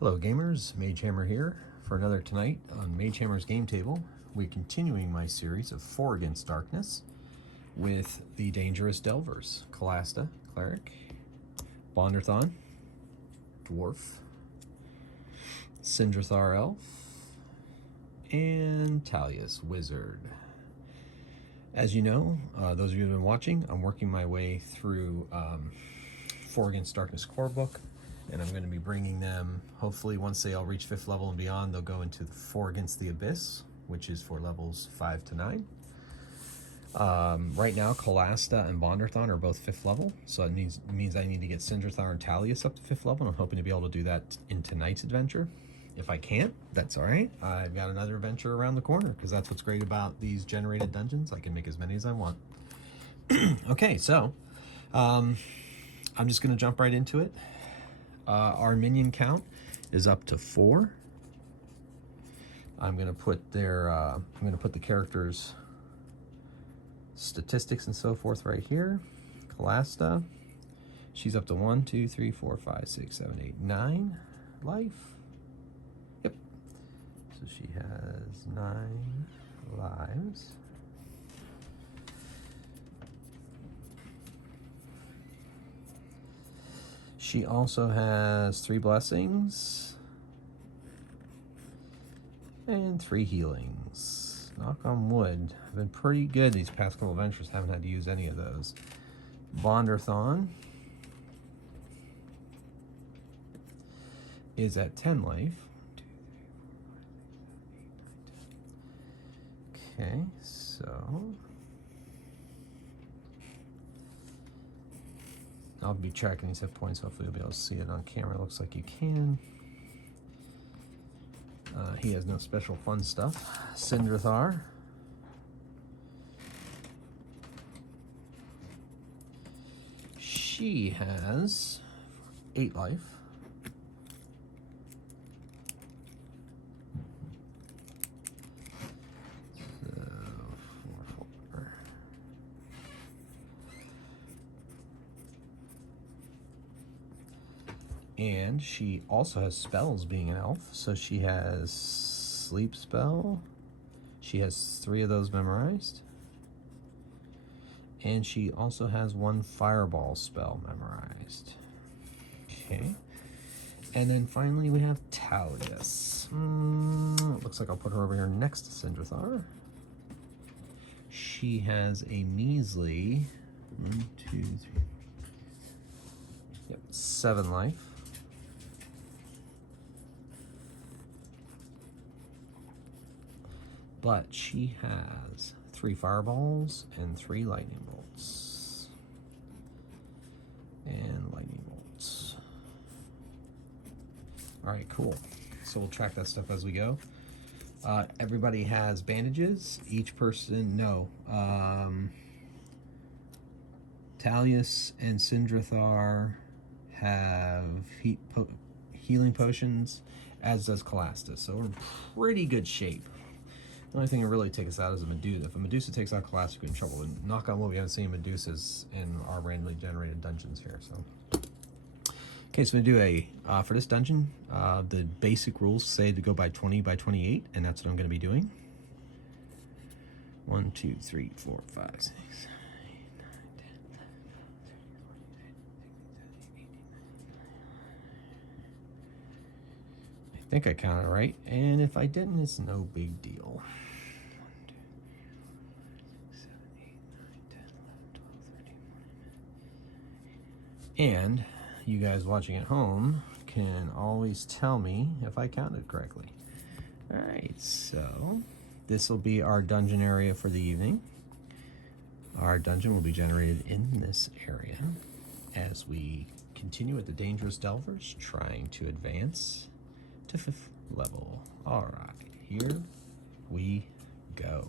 Hello gamers, Magehammer here for another tonight on Magehammer's Game Table. We're continuing my series of 4 Against Darkness with the Dangerous Delvers, Calasta, Cleric, Bonderthon, Dwarf, Sindrathar Elf, and Talius, Wizard. As you know, those of you who have been watching, I'm working my way through 4 Against Darkness core book, and I'm going to be bringing them, hopefully once they all reach 5th level and beyond, they'll go into the 4 Against the Abyss, which is for levels 5 to 9. Right now, Calasta and Bonderthon are both 5th level, so it means I need to get Sindrathar and Talius up to 5th level, and I'm hoping to be able to do that in tonight's adventure. If I can't, that's all right. I've got another adventure around the corner, because that's what's great about these generated dungeons. I can make as many as I want. Okay, so I'm just going to jump right into it. Our minion count is up to 4. I'm going to put the characters' statistics and so forth right here. Calasta, she's up to 1, 2, 3, 4, 5, 6, 7, 8, 9 life. Yep. So she has 9 lives. She also has 3 blessings and 3 healings. Knock on wood. I've been pretty good these past couple adventures, haven't had to use any of those. Bonderthon is at 10 life. 1, 2, 3, 4, 5, 6, 7, 8, 9, 10. Okay, so I'll be tracking these hit points. Hopefully you'll be able to see it on camera. Looks like you can. He has no special fun stuff. Sindrathar. She has 8 life. And she also has spells being an elf. So she has sleep spell. She has 3 of those memorized. And she also has 1 fireball spell memorized. Okay. And then finally we have Talius. Looks like I'll put her over here next to Sindrathar. She has a measly 1, 2, 3. Yep, 7 life. But she has 3 fireballs and 3 lightning bolts. And lightning bolts. All right, cool. So we'll track that stuff as we go. Everybody has bandages. Each person, no. Talius and Sindrathar have healing potions, as does Calasta. So we're in pretty good shape. The only thing that really takes us out is a Medusa. If a Medusa takes out Calasta, we're in trouble. And knock on wood, we haven't seen Medusas in our randomly generated dungeons here. So, okay, so we do for this dungeon, the basic rules say to go by 20 by 28, and that's what I'm going to be doing. 1, 2, 3, 4, 5, 6, 7, 8, 9, 10, 11, 12, 13, 14, 15, 16, 17, 18, 19. I think I counted right, and if I didn't, it's no big deal. And you guys watching at home can always tell me if I counted correctly. All right, so this will be our dungeon area for the evening. Our dungeon will be generated in this area as we continue with the Dangerous Delvers, trying to advance to 5th level. All right, here we go.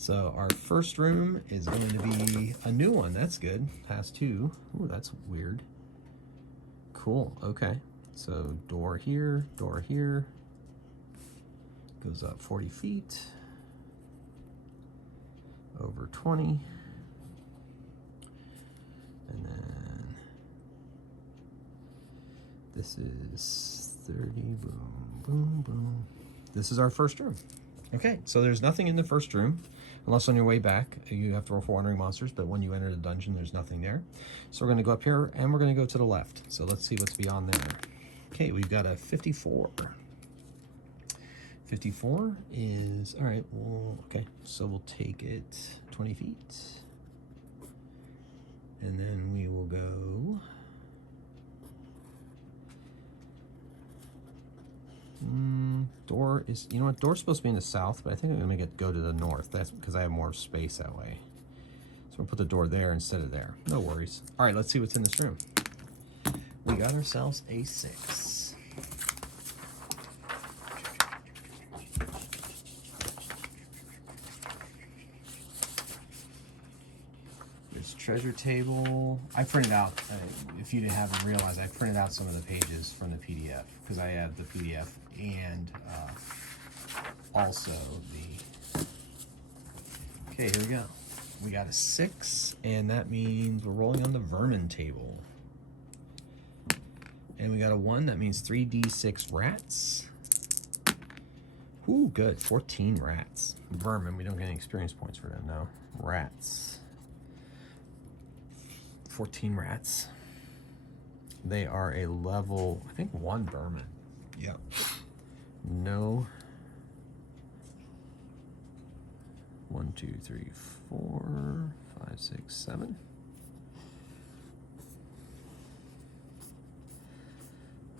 So our first room is going to be a new one. That's good. Past 2. Ooh, that's weird. Cool. Okay. So door here, goes up 40 feet, over 20, and then This is 30, boom, boom, boom. This is our first room. Okay, so there's nothing in the first room, unless on your way back you have to roll for wandering monsters, but when you enter the dungeon, there's nothing there. So we're gonna go up here and we're gonna go to the left. So let's see what's beyond there. Okay, we've got a 54. 54 is, all right, well, okay, so we'll take it 20 feet. And then we will go, door is, you know what, door's supposed to be in the south, but I think I'm gonna make it go to the north. That's because I have more space that way. So we'll put the door there instead of there. No worries. All right, let's see what's in this room. We got ourselves a 6. This treasure table, I printed out, if you haven't realized, I printed out some of the pages from the PDF because I had the PDF and also the, okay, here we go. We got a 6, and that means we're rolling on the Vermin table. And we got a 1, that means 3d6 rats. Ooh, good, 14 rats. Vermin, we don't get any experience points for them, no. Rats. 14 rats. They are a level, I think 1 vermin. Yep. No. 1, 2, 3, 4, 5, 6, 7.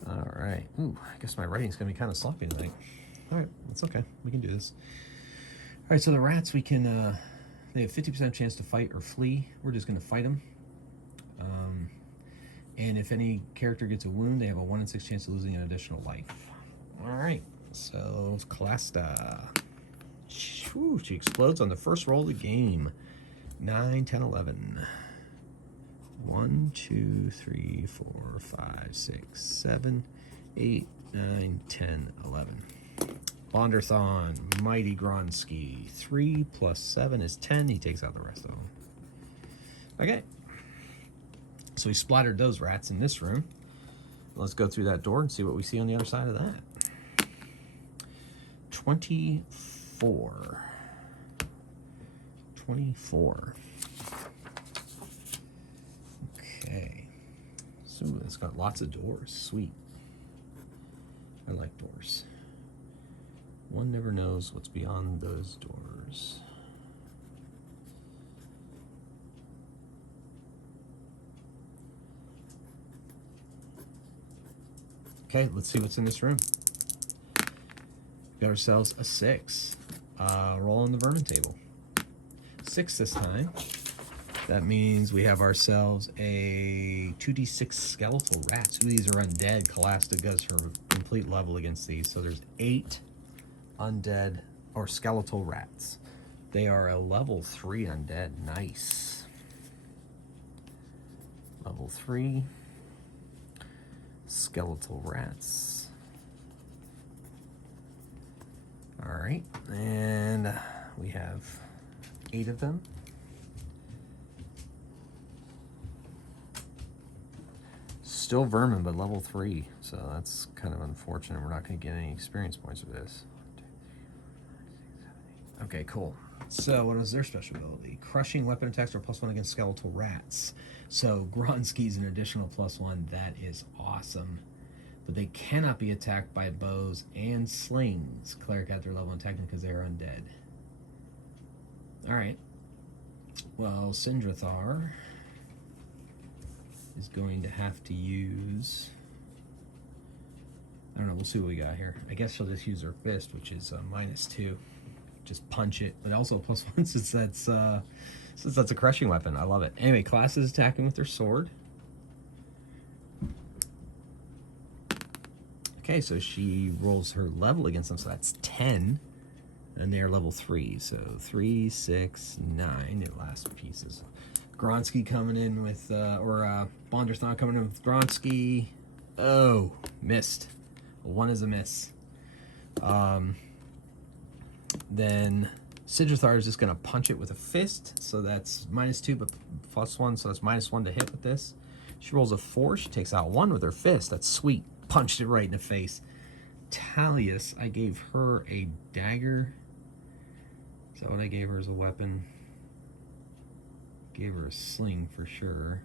All right. Ooh, I guess my writing's gonna be kind of sloppy tonight. All right, that's okay. We can do this. All right, so the rats, we can, they have 50% chance to fight or flee. We're just gonna fight them. And if any character gets a wound, they have a 1 in 6 chance of losing an additional life. All right, so Calasta. Whew, she explodes on the first roll of the game. 9, 10, 11. 1, 2, 3, 4, 5, 6, 7, 8, 9, 10, 11. Bonderthon, Mighty Gronsky. 3 plus 7 is 10. He takes out the rest of them. Okay. So we splattered those rats in this room. Let's go through that door and see what we see on the other side of that. 24. 24. Okay. So it's got lots of doors. Sweet. I like doors. One never knows what's beyond those doors. Okay, let's see what's in this room. Got ourselves a 6. Roll on the Vermin table. 6 this time. That means we have ourselves a 2d6 skeletal rats. Ooh, these are undead. Calasta does her complete level against these. So there's 8 undead or skeletal rats. They are a level 3 undead. Nice. Level 3 skeletal rats. All right, and we have 8 of them. Still vermin, but level 3, so that's kind of unfortunate. We're not going to get any experience points for this. Okay, cool. So what is their special ability? Crushing weapon attacks are +1 against skeletal rats. So Gronsky's an additional +1. That is awesome. But they cannot be attacked by bows and slings. Cleric at their level and attack them because they are undead. Alright. Well, Sindrathar is going to have to use... I don't know, we'll see what we got here. I guess she'll just use her fist, which is -2. Just punch it, but also +1 since that's a crushing weapon. I love it. Anyway, class is attacking with their sword. Okay, so she rolls her level against them, so that's 10, and they're level 3. So 3, 6, 9. It last pieces. Gronsky coming in with, Bonderthon coming in with Gronsky. Oh, missed. 1 is a miss. Then Sidrathar is just going to punch it with a fist, so that's -2 but +1, so that's -1 to hit with this. She rolls a 4. She takes out 1 with her fist. That's sweet. Punched it right in the face. Talius, I gave her a dagger. Is that what I gave her as a weapon? Gave her a sling for sure.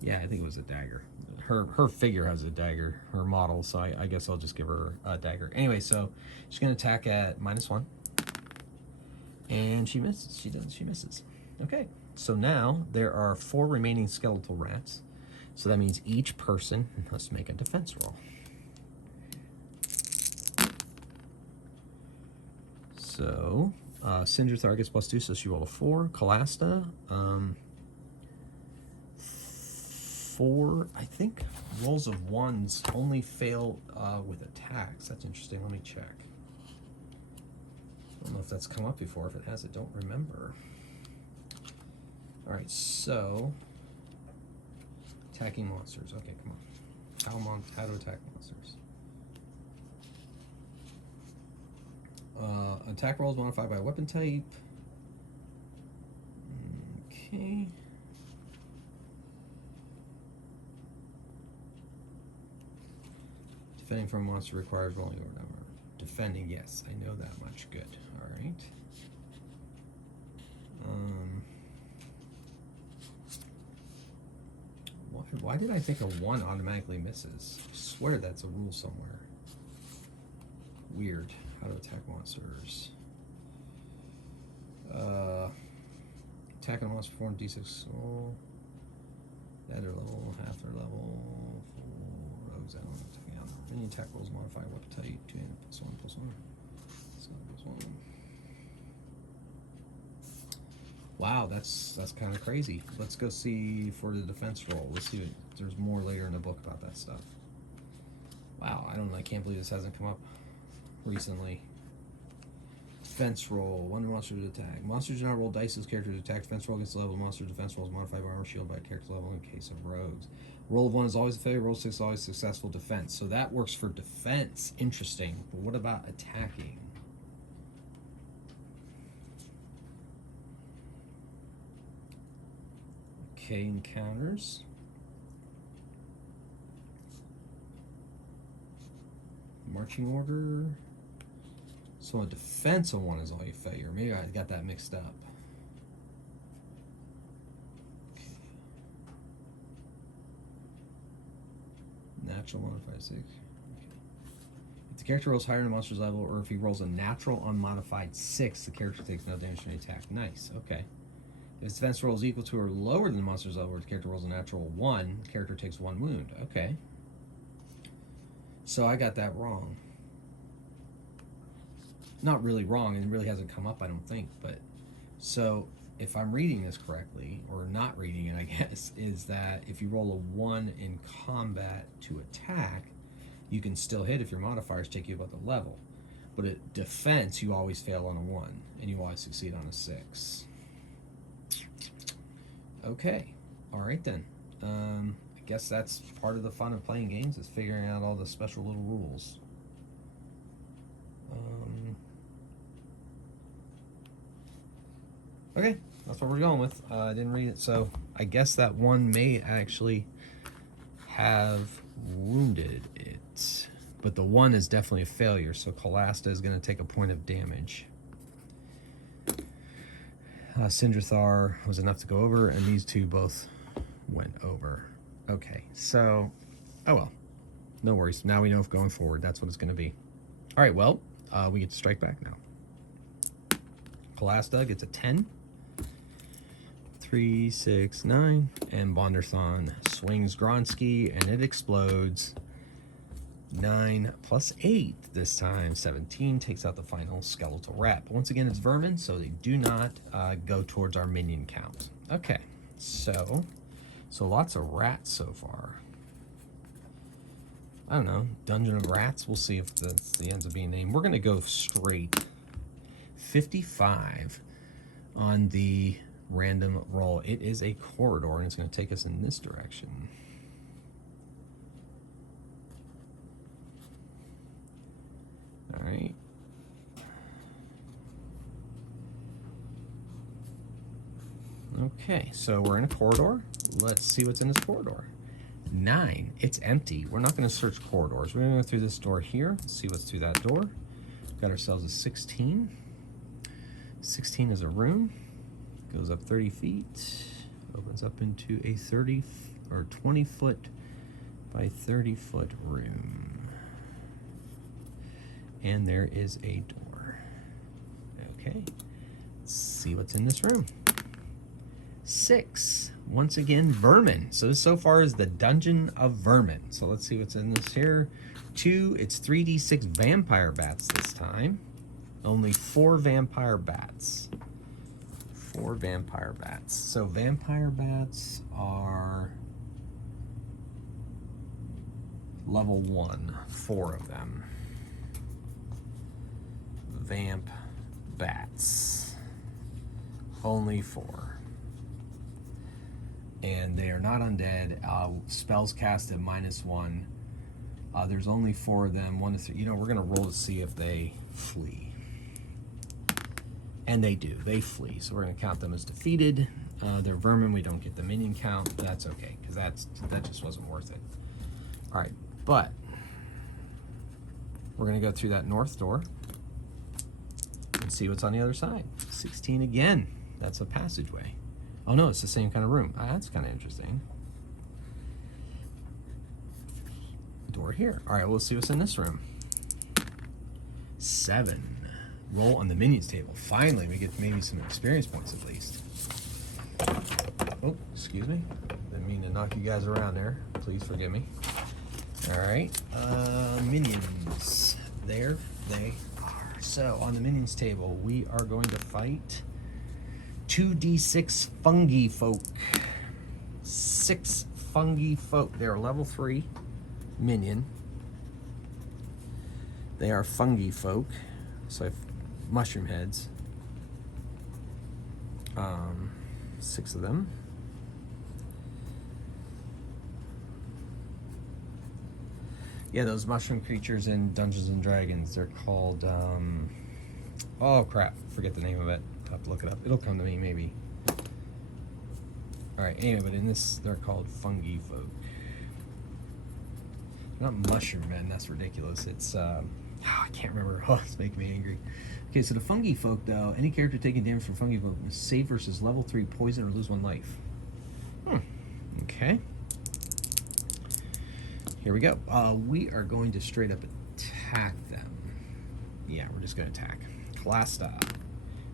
Yeah, I think it was a dagger. Her figure has a dagger, her model, so I guess I'll just give her a dagger. Anyway, so she's going to attack at -1. And she misses. She misses. Okay, so now there are 4 remaining skeletal rats. So that means each person must make a defense roll. So, Sindrathar gets +2, so she rolled a 4. Calasta, 4, I think rolls of 1s only fail with attacks. That's interesting. Let me check. I don't know if that's come up before. If it has, I don't remember. All right, so attacking monsters. Okay, come on. How to attack monsters. Attack rolls modified by weapon type. Okay. Defending from a monster requires rolling over number. Defending, yes, I know that much. Good. All right. Why did I think a 1 automatically misses? I swear that's a rule somewhere. Weird. How to attack monsters. Attack on a monster perform D6 roll. At their level, half their level. 4 rogues, I don't know. Attacking out. Any attack rolls modify weapon type. 2 and +1/+1. So +1. Wow, that's kind of crazy. Let's go see for the defense roll. Let's see if there's more later in the book about that stuff. Wow, I can't believe this hasn't come up recently. Defense roll. 1 monster to attack. Monsters do not roll dice as characters attack. Defense roll against the level of monster. Defense roll is modified by armor shield by character level in case of rogues. Roll of 1 is always a failure. Roll 6 is always successful defense. So that works for defense. Interesting. But what about attacking? Okay, encounters. Marching order. So a defense on 1 is all you failure. Maybe I got that mixed up. Okay. Natural modified 6. Okay. If the character rolls higher than the monster's level, or if he rolls a natural unmodified 6, the character takes no damage from the attack. Nice. Okay. If his defense roll is equal to or lower than the monster's level, or the character rolls a natural 1, the character takes 1 wound. Okay. So I got that wrong. Not really wrong, and it really hasn't come up, I don't think. But so if I'm reading this correctly, or not reading it, I guess, is that if you roll a 1 in combat to attack, you can still hit if your modifiers take you above the level. But at defense, you always fail on a 1, and you always succeed on a 6. Okay, all right then. I guess that's part of the fun of playing games, is figuring out all the special little rules. Okay, that's what we're going with. I didn't read it, so I guess that 1 may actually have wounded it. But the 1 is definitely a failure, so Calasta is going to take a point of damage. Sindrathar was enough to go over, and these 2 both went over. Okay, so, oh well. No worries. Now we know if going forward, that's what it's going to be. All right, well, we get to strike back now. Calasta gets a 10. 3, 6, 9. And Bonderthon swings Gronsky, and it explodes. 9 plus 8 this time. 17 takes out the final skeletal rat. But once again, it's vermin, so they do not go towards our minion count. Okay, so lots of rats so far. I don't know, Dungeon of Rats. We'll see if that's the ends up being named. We're going to go straight 55 on the random roll. It is a corridor, and it's going to take us in this direction. All right. Okay, so we're in a corridor. Let's see what's in this corridor. 9, it's empty. We're not gonna search corridors. We're gonna go through this door here, see what's through that door. Got ourselves a 16. 16 is a room, goes up 30 feet, opens up into a 30 or 20 foot by 30 foot room. And there is a door. Okay, let's see what's in this room. 6, once again, Vermin. So far is the Dungeon of Vermin. So let's see what's in this here. 2, it's 3d6 vampire bats this time. Only 4 vampire bats. 4 vampire bats. So vampire bats are level 1, 4 of them. Vamp bats. Only 4. And they are not undead. Spells cast at -1. There's only 4 of them. 1 to 3. You know, we're gonna roll to see if they flee. And they do. They flee. So we're gonna count them as defeated. They're vermin. We don't get the minion count. That's okay, because that just wasn't worth it. All right, but we're gonna go through that north door and see what's on the other side. 16 again. That's a passageway. Oh no, it's the same kind of room. That's kind of interesting. Door here. All right, we'll see what's in this room. 7. Roll on the minions table. Finally, we get maybe some experience points at least. Oh, excuse me. Didn't mean to knock you guys around there. Please forgive me. All right, minions. There they are. So on the minions table, we are going to fight 2d6 fungi folk. 6 fungi folk. They are level 3 minion. They are fungi folk. So I have mushroom heads. 6 of them. Yeah, those mushroom creatures in Dungeons and Dragons, they're called, oh crap, forget the name of it. I'll have to look it up. It'll come to me, maybe. All right, anyway, but in this, they're called fungi folk. Not mushroom men, that's ridiculous. It's, I can't remember. Oh, it's making me angry. Okay, so the fungi folk, though, any character taking damage from fungi folk must save versus level 3 poison or lose 1 life. Okay. Here we go. We are going to straight up attack them. Yeah, we're just going to attack. Class style.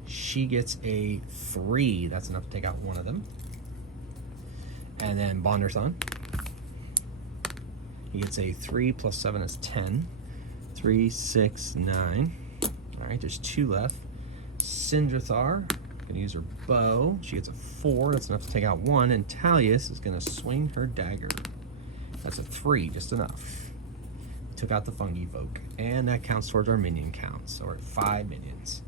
She gets a 3. That's enough to take out 1 of them. And then Bonderson. He gets a 3 plus 7 is 10. 3, 6, 9. All right, there's 2 left. Sindrathar, gonna use her bow. She gets a 4. That's enough to take out 1. And Talius is gonna swing her dagger. That's a 3, just enough. Took out the fungi folk, and that counts towards our minion count. So we're at 5 minions.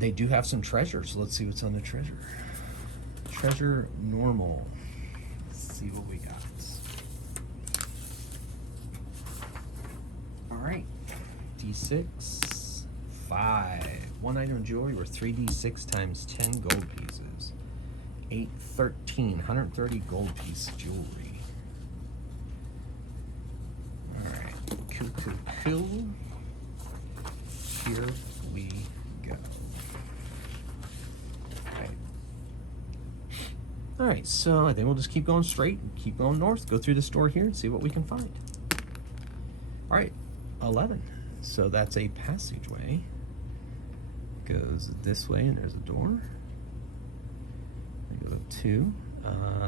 They do have some treasure, so let's see what's on the treasure. Treasure normal. Let's see what we got. All right, D6, 5. 1 item of jewelry worth 3d6 times 10 gold pieces. 8, 13, 130 gold piece jewelry. All right, cool. Here we go. All right, so I think we'll just keep going straight, keep going north, go through this door here and see what we can find. All right, 11. So that's a passageway. Goes this way and there's a door. I go to 2.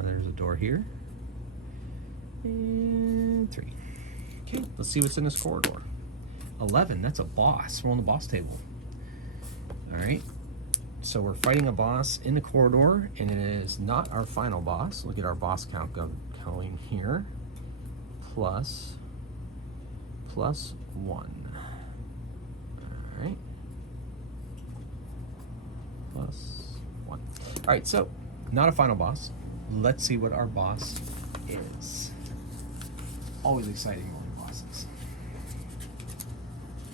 There's a door here. And 3. Okay, let's see what's in this corridor. 11, that's a boss. We're on the boss table. All right. So we're fighting a boss in the corridor, and it is not our final boss. Look at our boss count going here. Plus 1. All right. Plus 1. All right, so not a final boss. Let's see what our boss is. Always exciting rolling bosses.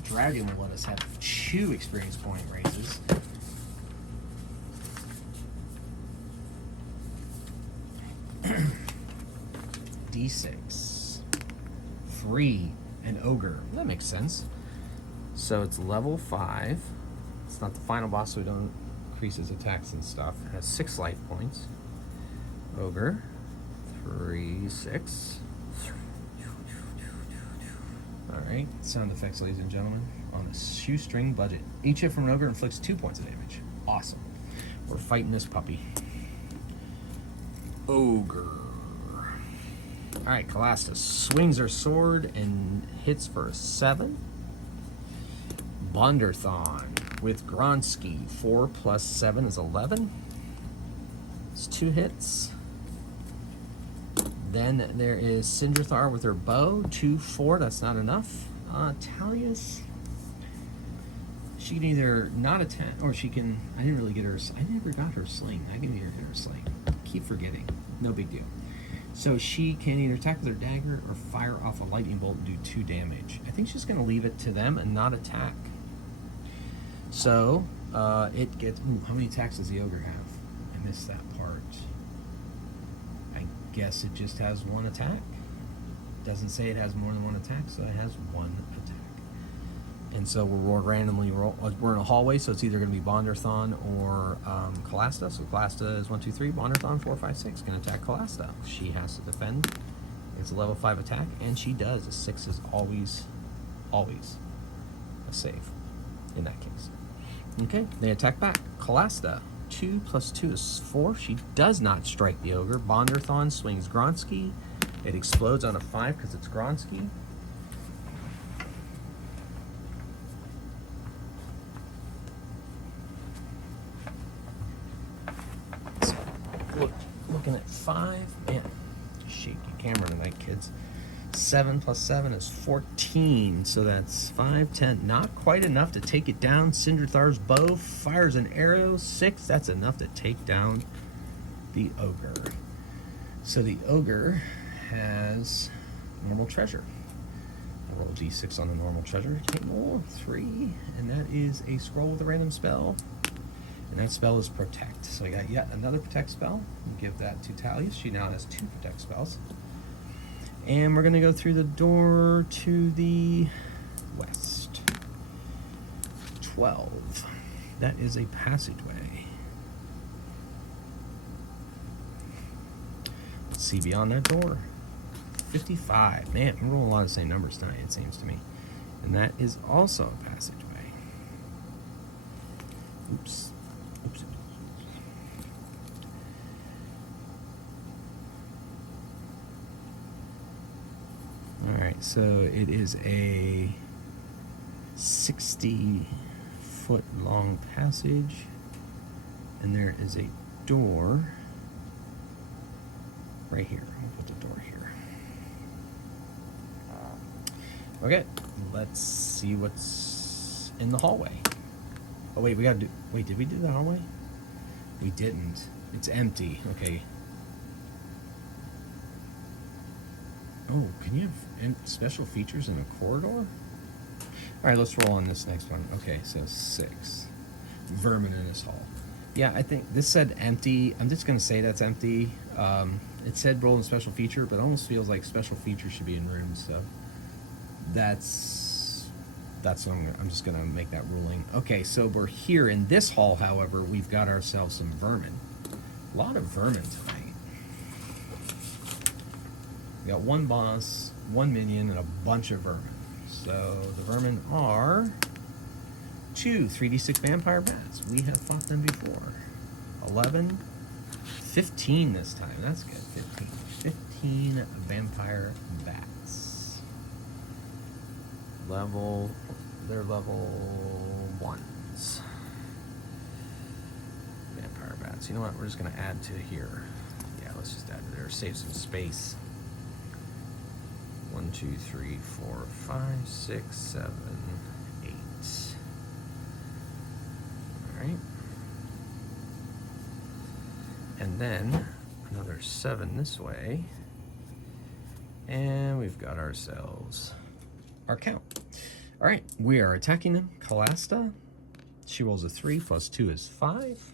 Dragon will let us have 2 experience point raises. 3d6. 3, an ogre. That makes sense. So it's level 5. It's not the final boss, so we don't increase his attacks and stuff. It has 6 life points. Ogre. 3, 6. Alright, sound effects, ladies and gentlemen, on a shoestring budget. Each hit from an ogre inflicts 2 points of damage. Awesome. We're fighting this puppy. Ogre. Alright, Calasta swings her sword and hits for a 7. Bonderthon with Gronsky. 4 plus 7 is 11. It's 2 hits. Then there is Sindrathar with her bow. 2, 4, that's not enough. Talius, she can either not attack, or she can, I didn't really get her, I never got her sling. I can either get her sling. Keep forgetting. No big deal. So she can either attack with her dagger or fire off a lightning bolt and do 2 damage. I think she's going to leave it to them and not attack. So it gets, how many attacks does the ogre have? I missed that part. I guess it just has 1 attack. Doesn't say it has more than 1 attack, so it has 1 attack. And so we'll randomly roll. We're in a hallway, so it's either going to be Bonderthon or Calasta. So Calasta is 1, 2, 3. Bonderthon 4, 5, 6. Going to attack Calasta. She has to defend. It's a level 5 attack, and she does. A 6 is always a save in that case. Okay, they attack back. Calasta, 2 plus 2 is 4. She does not strike the ogre. Bonderthon swings Gronsky. It explodes on a 5 because it's Gronsky. Looking at 5. Man, shaky camera tonight, kids. 7 plus 7 is 14. So that's 5, 10. Not quite enough to take it down. Sindrathar's bow fires an arrow. 6. That's enough to take down the ogre. So the ogre has normal treasure. I'll roll d6 on the normal treasure table. 3. And that is a scroll with a random spell. And that spell is Protect. So I got yet another Protect spell. We'll give that to Talius. She now has 2 Protect spells. And we're going to go through the door to the west. 12. That is a passageway. Let's see beyond that door. 55. Man, we're rolling a lot of the same numbers tonight, it seems to me. And that is also a passageway. Oops. Oops. Alright, so it is a 60-foot long passage, and there is a door right here. I'll put the door here. Okay, let's see what's in the hallway. Oh wait, we gotta do, wait, did we do the hallway? We didn't. It's empty. Okay. Oh, can you have special features in a corridor? Alright, let's roll on this next one. Okay, so 6. Vermin in this hall. Yeah, I think this said empty. I'm just going to say that's empty. It said roll in special feature, but it almost feels like special feature should be in rooms, so that's what I'm just going to make that ruling. Okay, so we're here in this hall, however, we've got ourselves some vermin. A lot of vermin tonight. We got 1 boss, 1 minion, and a bunch of vermin. So the vermin are 2 3d6 vampire bats. We have fought them before. 11, 15 this time. That's good. 15 vampire bats. They're level 1s. Vampire bats. You know what? We're just going to add to here. Yeah, let's just add to there. Save some space. 1, 2, 3, 4, 5, 6, 7, 8. Alright. And then another 7 this way. And we've got ourselves our count. Alright, we are attacking them. Calasta. She rolls a 3 plus 2 is 5.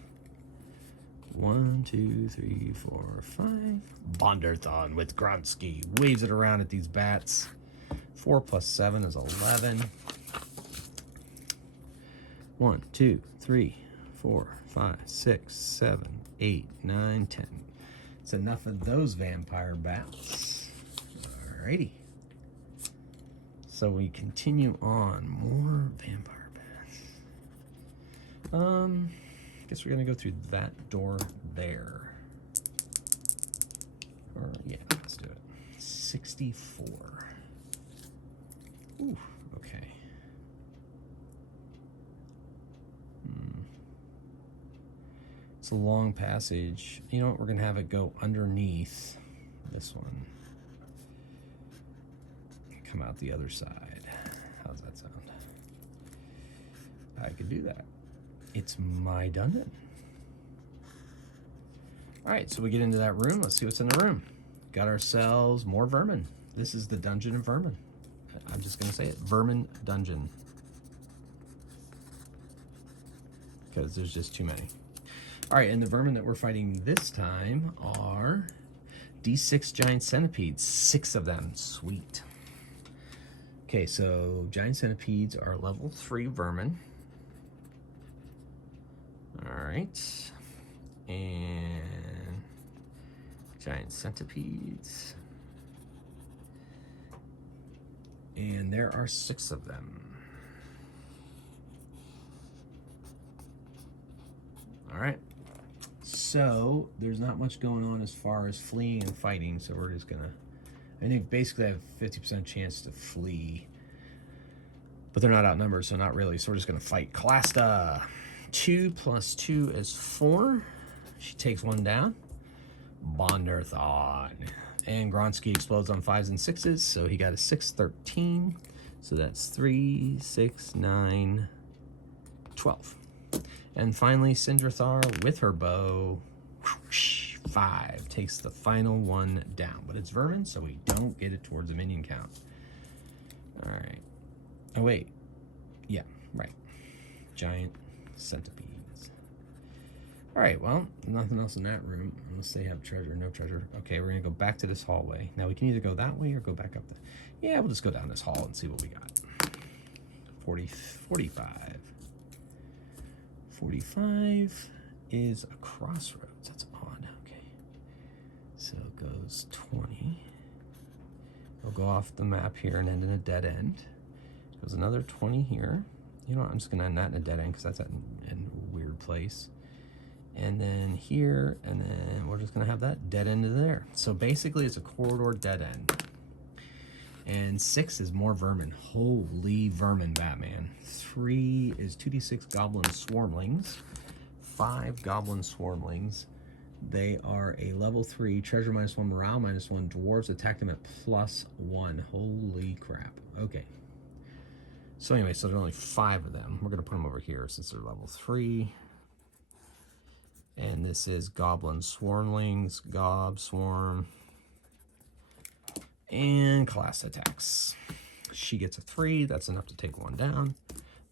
1, 2, 3, 4, 5. Bonderthon with Gronsky. Waves it around at these bats. 4 plus 7 is 11. 1, 2, 3, 4, 5, 6, 7, 8, 9, 10. It's enough of those vampire bats. Alrighty. So we continue on. More vampire bats. Guess we're gonna go through that door there. Or yeah, let's do it. 64. Ooh, okay. It's a long passage. You know what? We're gonna have it go underneath this one. Come out the other side. How's that sound? I could do that. It's my dungeon. All right, so we get into that room. Let's see what's in the room. Got ourselves more vermin. This is the Dungeon of Vermin. I'm just gonna say it, Vermin Dungeon. Because there's just too many. All right, and the vermin that we're fighting this time are D6 giant centipedes, 6 of them, sweet. Okay, so giant centipedes are level 3 vermin. All right, and giant centipedes. And there are 6 of them. All right, so there's not much going on as far as fleeing and fighting, so we're just gonna, I think basically I have a 50% chance to flee, but they're not outnumbered, so not really, so we're just gonna fight. Kalasta. 2 plus 2 is 4. She takes 1 down. Bonderthon. And Gronsky explodes on 5s and 6s, so he got a 6, 13. So that's 3, 6, 9, 12. And finally, Sindrathar with her bow. 5 takes the final one down. But it's vermin, so we don't get it towards the minion count. All right. Oh, wait. Yeah, right. Giant centipedes. All right, well, nothing else in that room unless they have treasure. No treasure. Okay, we're gonna go back to this hallway. Now we can either go that way or go back up the, yeah, we'll just go down this hall and see what we got. 45. 45 is a crossroads. That's odd. Okay, so it goes 20. We'll go off the map here and end in a dead end. Goes another 20 here. You know what, I'm just gonna end that in a dead end because that's in a weird place. And then here, and then we're just gonna have that dead end in there. So basically it's a corridor dead end. And 6 is more vermin. Holy vermin, Batman. 3 is 2d6 Goblin Swarmlings. 5 Goblin Swarmlings. They are a level 3, treasure -1, morale -1. Dwarves attack them at +1. Holy crap. Okay. So anyway, so there are only 5 of them. We're gonna put them over here since they're level 3. And this is Goblin Swarmlings, Gob Swarm, and class attacks. She gets a 3. That's enough to take 1 down.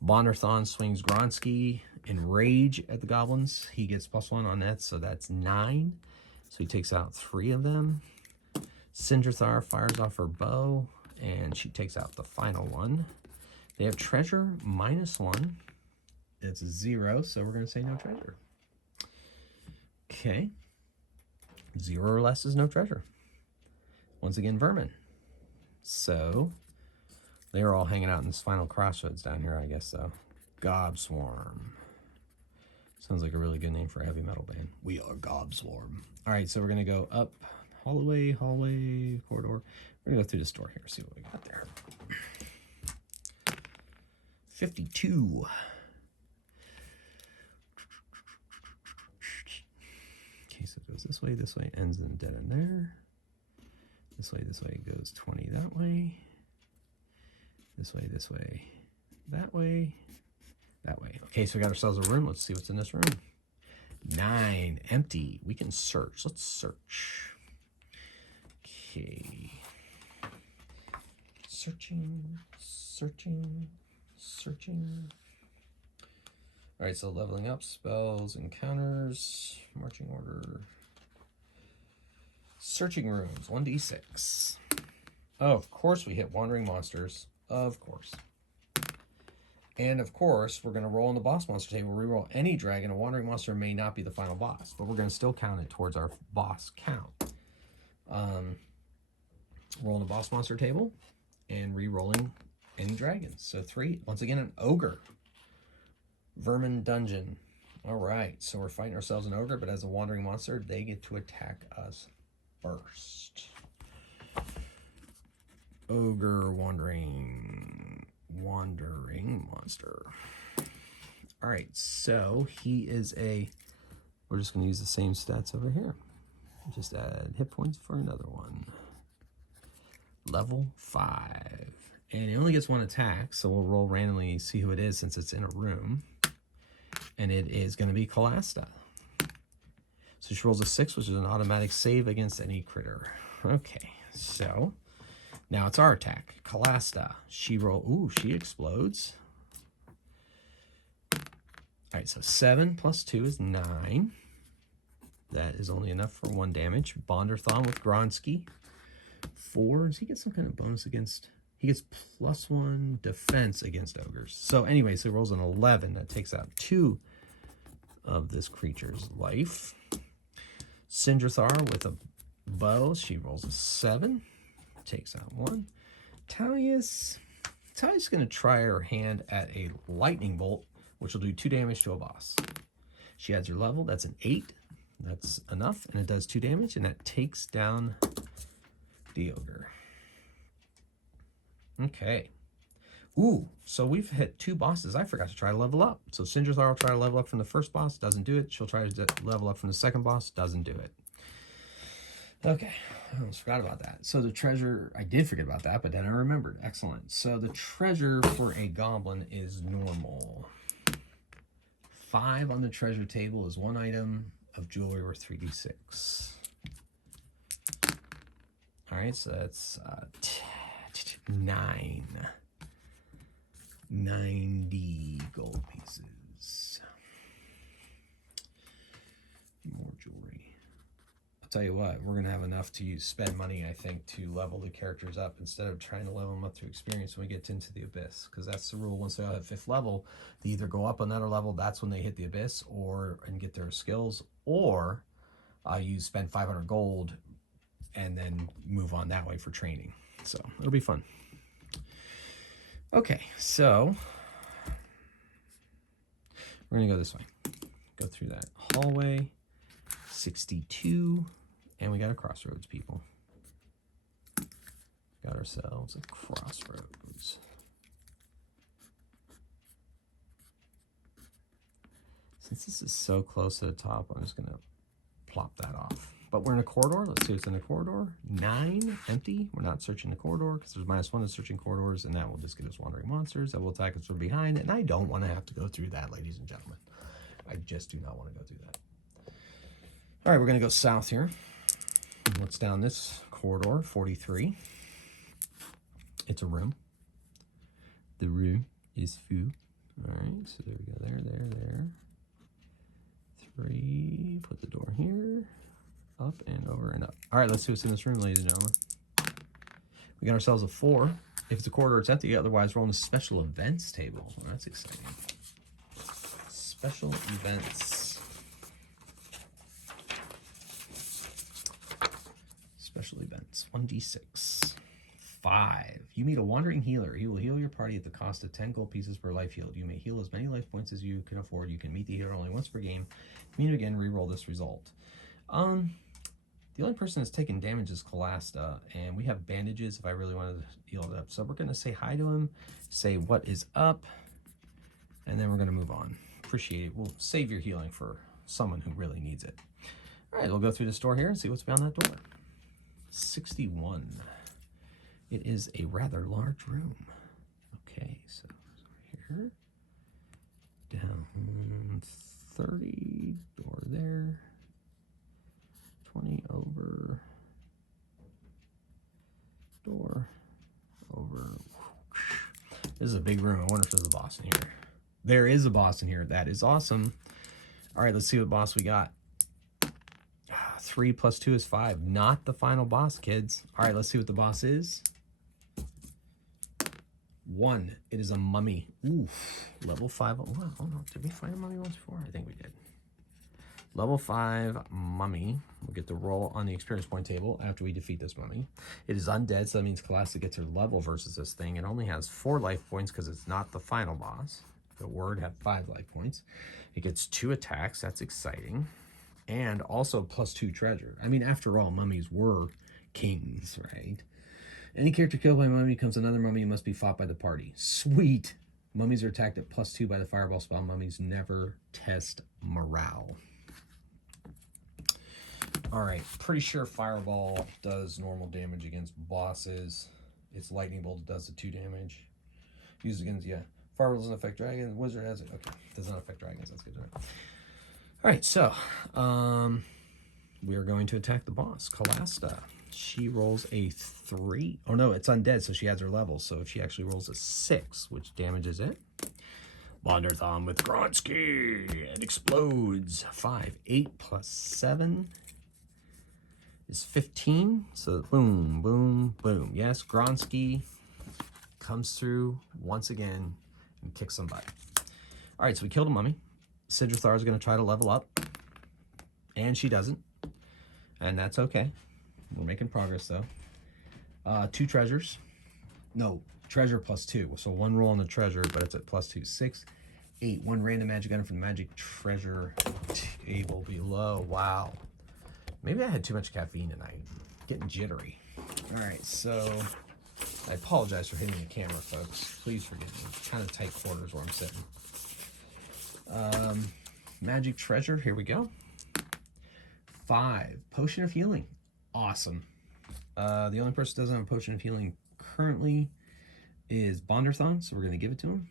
Bonderthon swings Gronsky in rage at the goblins. He gets +1 on that, so that's 9. So he takes out 3 of them. Sindrathar fires off her bow, and she takes out the final one. They have treasure -1. It's 0, so we're going to say no treasure. Okay. 0 or less is no treasure. Once again, vermin. So they're all hanging out in this final crossroads down here, I guess, though. Gob Swarm. Sounds like a really good name for a heavy metal band. We are Gob Swarm. All right, so we're going to go up hallway, corridor. We're going to go through this door here, see what we got there. 52. Okay, so it goes this way, ends in the dead end there. This way, goes 20 that way. This way, that way, that way. Okay, so we got ourselves a room. Let's see what's in this room. 9, empty. We can search. Let's search. Okay. Searching. All right, so leveling up, spells, encounters, marching order, searching rooms, 1d6. Oh, of course we hit wandering monsters. Of course. And of course, we're going to roll on the boss monster table. Reroll any dragon. A wandering monster may not be the final boss, but we're going to still count it towards our boss count. Roll on the boss monster table and re-rolling any dragons. So 3. Once again, an ogre. Vermin dungeon. All right, so we're fighting ourselves an ogre, but as a wandering monster, they get to attack us first. Ogre wandering monster. All right, so he is we're just going to use the same stats over here. Just add hit points for another one. Level 5. And he only gets 1 attack, so we'll roll randomly, see who it is since it's in a room. And it is going to be Calasta. So she rolls a 6, which is an automatic save against any critter. Okay, so now it's our attack. Calasta. She explodes. All right, so 7 plus 2 is 9. That is only enough for 1 damage. Bonderthon with Gronsky. 4. Does he get some kind of bonus against... He gets +1 defense against ogres. So anyway, so he rolls an 11. That takes out 2 of this creature's life. Sindrathar with a bow. She rolls a 7. Takes out 1. Talia's going to try her hand at a lightning bolt, which will do 2 damage to a boss. She adds her level. That's an 8. That's enough, and it does 2 damage, and that takes down the ogre. Okay. Ooh, so we've hit 2 bosses. I forgot to try to level up. So Sindrathar will try to level up from the first boss. Doesn't do it. She'll try to level up from the second boss. Doesn't do it. Okay, I almost forgot about that. So the treasure, I did forget about that, but then I remembered. Excellent. So the treasure for a goblin is normal. 5 on the treasure table is 1 item of jewelry worth 3d6. All right, so that's 90 gold pieces. More jewelry. I'll tell you what, we're going to have enough to spend money, I think, to level the characters up instead of trying to level them up through experience when we get into the Abyss. Because that's the rule. Once they have 5th level, they either go up another level, that's when they hit the Abyss, and get their skills, or you spend 500 gold and then move on that way for training. So it'll be fun. Okay, so we're going to go this way. Go through that hallway. 62. And we got a crossroads, people. Got ourselves a crossroads. Since this is so close to the top, I'm just going to plop that off. But we're in a corridor. Let's see what's in the corridor. 9, empty. We're not searching the corridor because there's -1 in searching corridors, and that will just get us wandering monsters that will attack us from behind. And I don't want to have to go through that, ladies and gentlemen. I just do not want to go through that. All right, we're going to go south here. What's down this corridor? 43. It's a room. The room is full. All right, so there we go. There. 3. Put the door here. Up and over and up. All right, let's see what's in this room, ladies and gentlemen. We got ourselves a 4. If it's a corridor, it's empty. Otherwise, we're on the special events table. Well, that's exciting. Special events. Special events. 1d6. 5. You meet a wandering healer. He will heal your party at the cost of 10 gold pieces per life healed. You may heal as many life points as you can afford. You can meet the healer only once per game. Meet him again, re-roll this result. The only person that's taken damage is Calasta, and we have bandages if I really wanted to heal it up. So we're going to say hi to him, say what is up, and then we're going to move on. Appreciate it. We'll save your healing for someone who really needs it. All right, we'll go through this door here and see what's beyond that door. 61. It is a rather large room. Okay, so here. Down 30, door there. 20 over, door over. This is a big room. I wonder if there's a boss in here. There is a boss in here. That is awesome. All right, let's see what boss we got. 3 plus 2 is 5. Not the final boss, kids. All right, let's see what the boss is. 1. It is a mummy. Oof. Level 5. Oh, hold on. Did we find a mummy once before? I think we did. Level 5 mummy. We'll get the roll on the experience point table after we defeat this mummy. It is undead, so that means Kalasta gets her level versus this thing. It only has 4 life points because it's not the final boss. The word had 5 life points. It gets 2 attacks. That's exciting. And also plus 2 treasure. I mean, after all, mummies were kings, right? Any character killed by a mummy becomes another mummy and must be fought by the party. Sweet! Mummies are attacked at plus 2 by the fireball spell. Mummies never test morale. Alright, pretty sure fireball does normal damage against bosses. Its lightning bolt does the 2 damage. Used against, yeah. Fireball doesn't affect dragons. Wizard has it. Okay, does not affect dragons. That's good. Alright, so we are going to attack the boss, Kalasta. She rolls a 3. Oh no, it's undead, so she adds her level. So if she actually rolls a 6, which damages it. Bonderthon with Gronsky. It explodes. 5. 8 plus 7 is 15. So boom, boom, boom. Yes, Gronsky comes through once again and kicks some butt. All right, so we killed a mummy. Sidrithar is going to try to level up, and she doesn't, and that's okay. We're making progress, though. 2 treasures. No, treasure plus 2. So 1 roll on the treasure, but it's at plus 2. 6, 8. 1 random magic item from the magic treasure table below. Wow. Maybe I had too much caffeine tonight. Getting jittery. All right, so I apologize for hitting the camera, folks. Please forgive me. Kind of tight quarters where I'm sitting. Magic treasure, here we go. 5, potion of healing. Awesome. The only person who doesn't have a potion of healing currently is Bonderthon, so we're going to give it to him.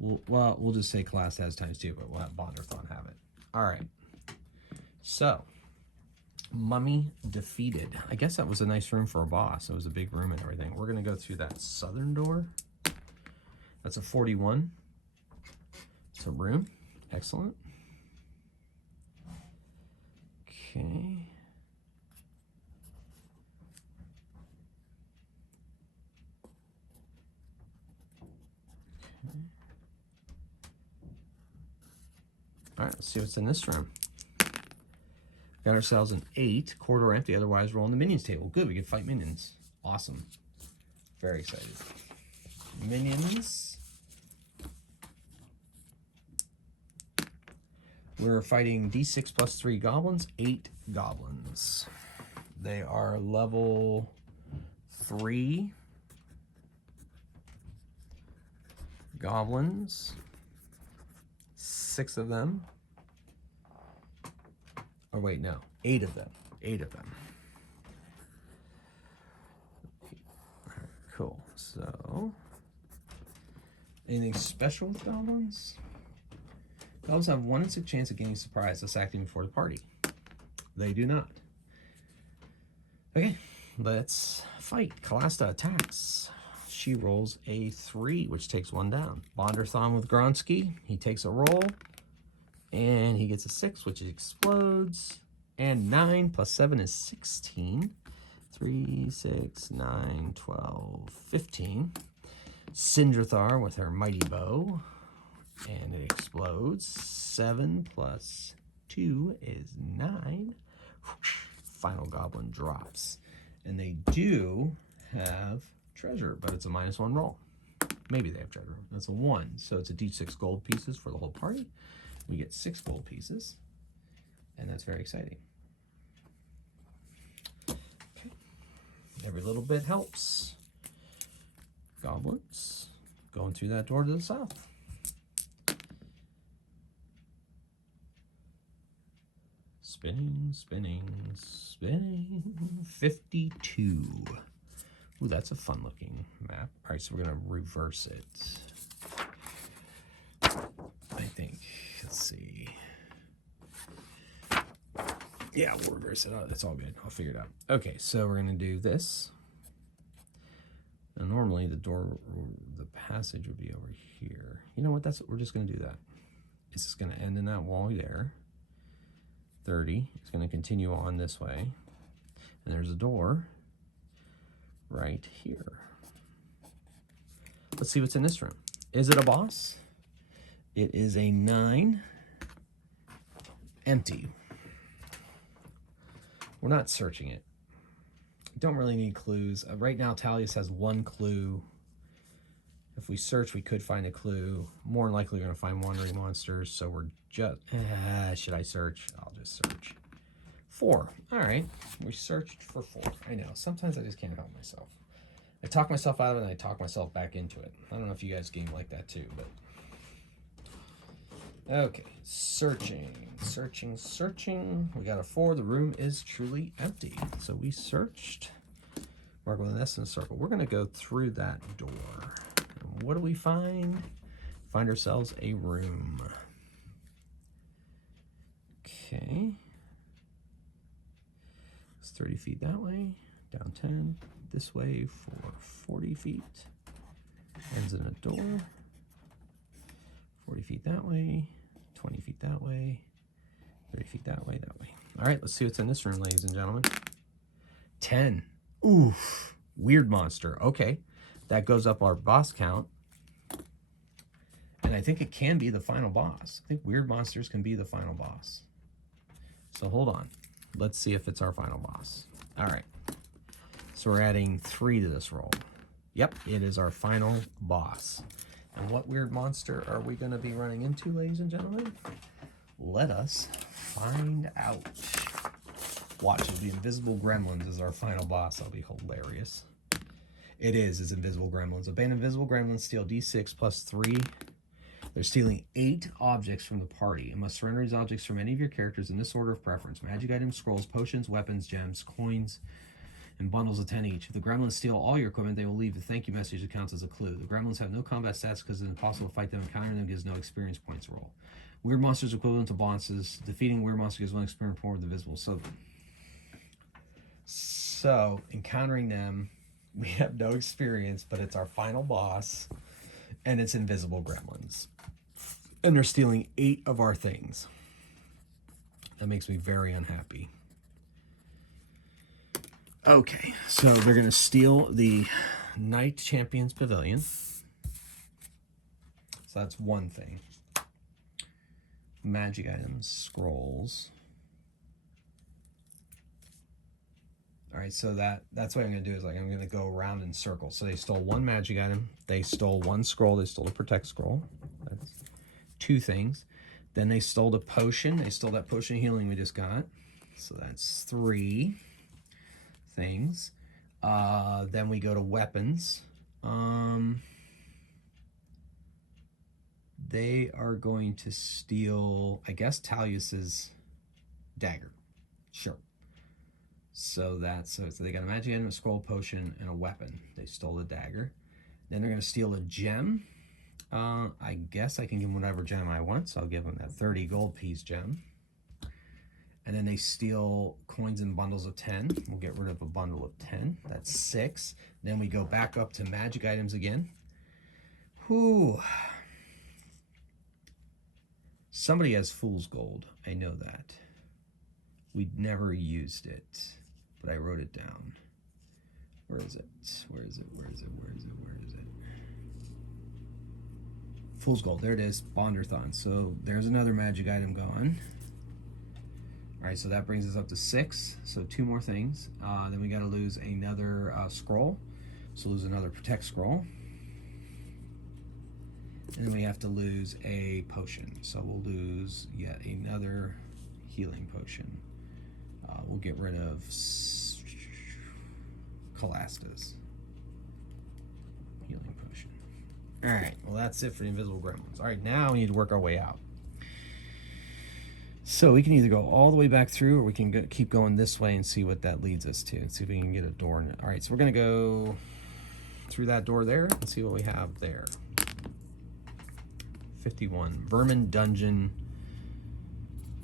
We'll just say class has ×2, but we'll have Bonderthon have it. All right. So, mummy defeated. I guess that was a nice room for a boss. It was a big room and everything. We're going to go through that southern door. That's a 41. It's a room. Excellent. Okay. All right, let's see what's in this room. Got ourselves an 8, corridor empty, otherwise roll on the minions table. Good, we can fight minions. Awesome. Very excited. Minions. We're fighting D6 plus 3 goblins, 8 goblins. They are level 3 goblins. 6 of them. Oh wait, no, 8 of them. 8 of them. Okay. All right, cool. So, anything special with goblins? Goblins have 1 in 6 chance of getting surprised, thus acting before the party. They do not. Okay, let's fight. Kalasta attacks. She rolls a 3, which takes 1 down. Bonderthon with Gronsky. He takes a roll, and he gets a 6, which explodes. And 9 plus 7 is 16. 3, 6, 9, 12, 15. Sidrithar with her mighty bow, and it explodes. 7 plus 2 is 9. Final goblin drops. And they do have treasure, but it's a -1 roll. Maybe they have treasure. That's a 1. So it's a D6 gold pieces for the whole party. We get 6 gold pieces, and that's very exciting. Okay. Every little bit helps. Goblins going through that door to the south. Spinning, spinning, spinning. 52. Ooh, that's a fun looking map. All right, so we're gonna reverse it. I think, let's see. Yeah, we'll reverse it. It's all good. I'll figure it out. Okay, so we're going to do this. Now, normally the passage would be over here. You know what? We're just going to do that. It's just going to end in that wall there. 30. It's going to continue on this way. And there's a door right here. Let's see what's in this room. Is it a boss? It is a 9. Empty. We're not searching it. Don't really need clues. Right now, Talius has 1 clue. If we search, we could find a clue. More than likely, we're going to find wandering monsters. So we're just... should I search? I'll just search. 4. All right. We searched for 4. I know. Sometimes I just can't help myself. I talk myself out of it, and I talk myself back into it. I don't know if you guys game like that too, but... Okay. Searching. We got a 4. The room is truly empty. So we searched. Mark with an S in a circle. We're going to go through that door. And what do we find? Find ourselves a room. Okay. It's 30 feet that way. Down 10. This way for 40 feet. Ends in a door. 40 feet that way. 20 feet that way. 30 feet that way, that way. All right, let's see what's in this room, ladies and gentlemen. 10. Oof. Weird monster. Okay. That goes up our boss count. And I think it can be the final boss. I think weird monsters can be the final boss. So hold on. Let's see if it's our final boss. All right. So we're adding 3 to this roll. Yep, it is our final boss. And what weird monster are we going to be running into, ladies and gentlemen? Let us find out. Watch, it'll be Invisible Gremlins as our final boss. That'll be hilarious. It is, it's Invisible Gremlins. Obtain Invisible Gremlins, steal D6 plus 3. They're stealing 8 objects from the party and must surrender these objects from any of your characters in this order of preference. Magic items, scrolls, potions, weapons, gems, coins, and bundles of 10 each. If the gremlins steal all your equipment, they will leave a thank you message that counts as a clue. The gremlins have no combat stats because it's impossible to fight them. Encountering them gives no experience points roll. Weird monsters equivalent to bosses. Defeating weird monster gives 1 experience point with the visible. So encountering them, we have no experience, but it's our final boss, and it's Invisible Gremlins. And they're stealing 8 of our things. That makes me very unhappy. Okay, so they're going to steal the Knight Champions Pavilion. So that's one thing. Magic items, scrolls. All right, so that's what I'm going to do is I'm going to go around in circles. So they stole 1 magic item. They stole 1 scroll. They stole a protect scroll. That's 2 things. Then they stole the potion. They stole that potion of healing we just got. So that's 3 things. Then we go to weapons. They are going to steal, I guess, Talius's dagger. Sure. So they got a magic item, a scroll, potion, and a weapon. They stole the dagger. Then they're going to steal a gem. I guess I can give them whatever gem I want, so I'll give them that 30 gold piece gem. And then they steal coins and bundles of 10. We'll get rid of a bundle of 10. That's 6. Then we go back up to magic items again. Whew. Somebody has fool's gold. I know that. We never used it, but I wrote it down. Where is it? Where is it? Where is it? Where is it? Where is it? Fool's gold. There it is. Bonderthon. So there's another magic item gone. All right, so that brings us up to 6. So 2 more things. Then we got to lose another scroll. So lose another protect scroll. And then we have to lose a potion. So we'll lose yet another healing potion. We'll get rid of Calastas. Healing potion. All right, well, that's it for the Invisible Gremlins. All right, now we need to work our way out. So we can either go all the way back through, or we can keep going this way and see what that leads us to, and see if we can get a door in it. All right, so we're going to go through that door there and see what we have there. 51. Vermin Dungeon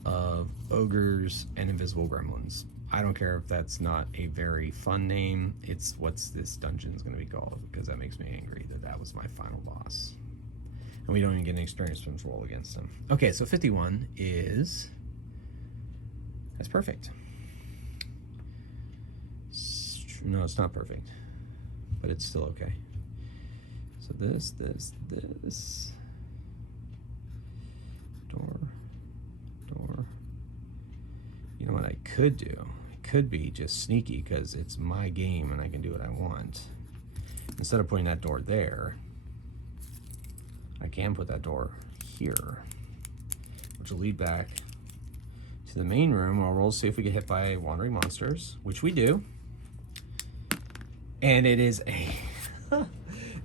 of ogres and invisible gremlins. I don't care if that's not a very fun name. It's what's this dungeon's going to be called, because that makes me angry that that was my final boss. And we don't even get an experience points roll against him. Okay, so 51 is... That's perfect. No, it's not perfect, but it's still okay. So this. Door. You know what I could do? I could be just sneaky because it's my game and I can do what I want. Instead of putting that door there, I can put that door here, which will lead back to the main room. I'll roll to see if we get hit by wandering monsters, which we do. And it is a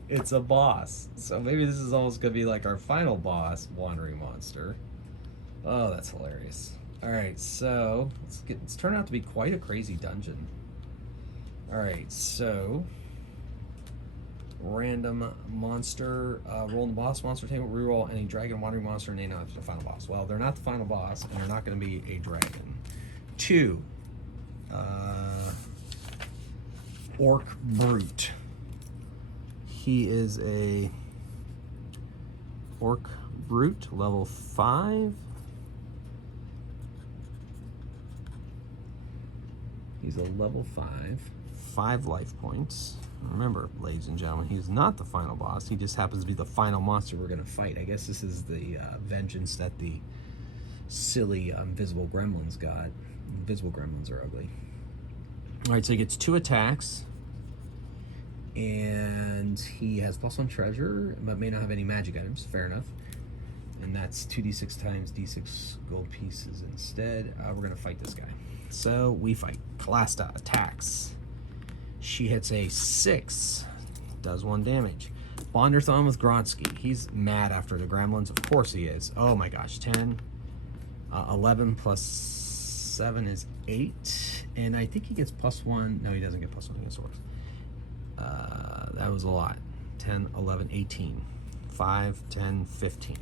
it's a boss. So maybe this is almost gonna be like our final boss, wandering monster. Oh, that's hilarious. All right, so it's turned out to be quite a crazy dungeon. All right, so random monster, roll in the boss monster table, reroll any dragon, wandering monster, name out to the final boss. Well, they're not the final boss, and they're not going to be a dragon. 2, Orc Brute. He is a Orc Brute, level 5. He's a level 5 life points. Remember, ladies and gentlemen, he's not the final boss. He just happens to be the final monster we're going to fight. I guess this is the vengeance that the silly invisible gremlins got. Invisible gremlins are ugly. All right, so he gets 2 attacks. And he has +1 treasure, but may not have any magic items. Fair enough. And that's 2d6 times d6 gold pieces instead. We're going to fight this guy. So we fight. Kalasta attacks. She hits a 6. Does 1 damage. Bonderthon with Grodsky. He's mad after the gremlins. Of course he is. Oh my gosh. 10. 11 plus 7 is 8. And I think he gets +1. No, he doesn't get +1 against swords. That was a lot. 10, 11, 18. 5, 10, 15.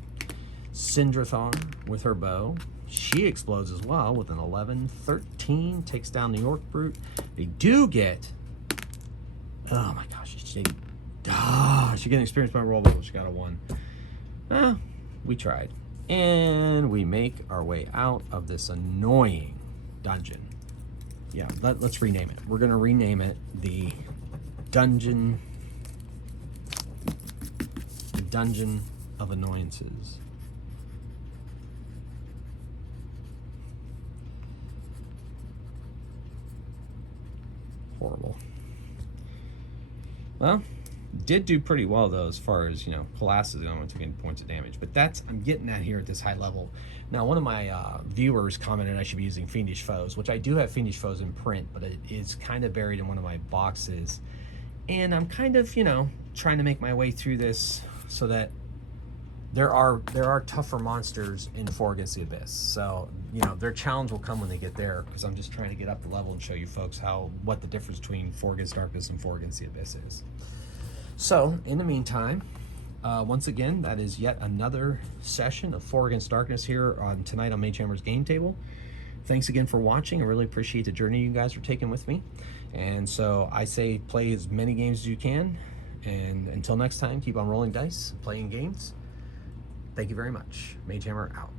Syndrathon with her bow. She explodes as well with an 11, 13. Takes down the Orc Brute. They do get... Oh my gosh. She get an experience point roll, but she got a 1. We tried. And we make our way out of this annoying dungeon. Yeah, let's rename it. We're going to rename it the Dungeon of Annoyances. Horrible. Well, did do pretty well though, as far as, Colossus only took any points of damage. But I'm getting at here at this high level. Now, one of my viewers commented I should be using Fiendish Foes, which I do have Fiendish Foes in print, but it is kind of buried in one of my boxes. And I'm kind of, trying to make my way through this so that there are tougher monsters in 4 Against the Abyss. So, their challenge will come when they get there, because I'm just trying to get up the level and show you folks what the difference between 4 Against Darkness and 4 Against the Abyss is. So, in the meantime, once again, that is yet another session of 4 Against Darkness here tonight on Magehammer's Game Table. Thanks again for watching. I really appreciate the journey you guys are taking with me. And so I say play as many games as you can. And until next time, keep on rolling dice, playing games. Thank you very much. Magehammer out.